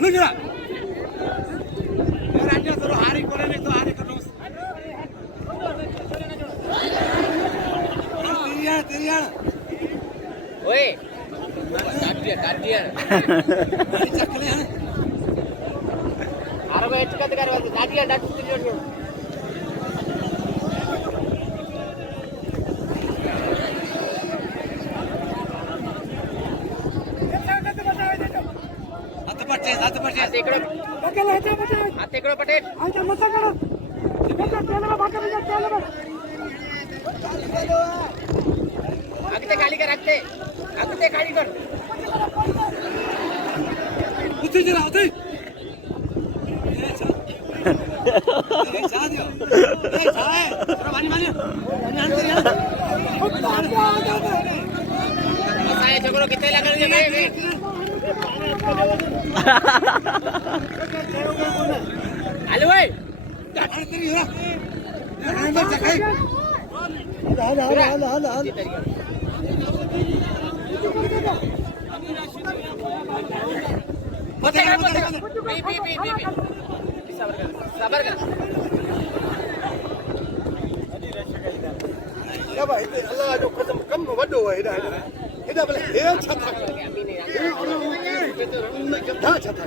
अनुजरा राज्य सर्व हारी कोरे तो हारी करो तेरिया ओए काट दिया चकले हैं अरे भाई चिकन कर काट दिया डाट दिया हात पडचे इकडे आता इकडे पटेल अगते खाली कर अगते खाली कर उठी जरा उठी जा दियो जाए पानी पानी सारे झगड़ो कितने लगा आलू भाई साबर कर अल्लाह जो खत्म कम वडो है हेडा भले हे छथा हे छथा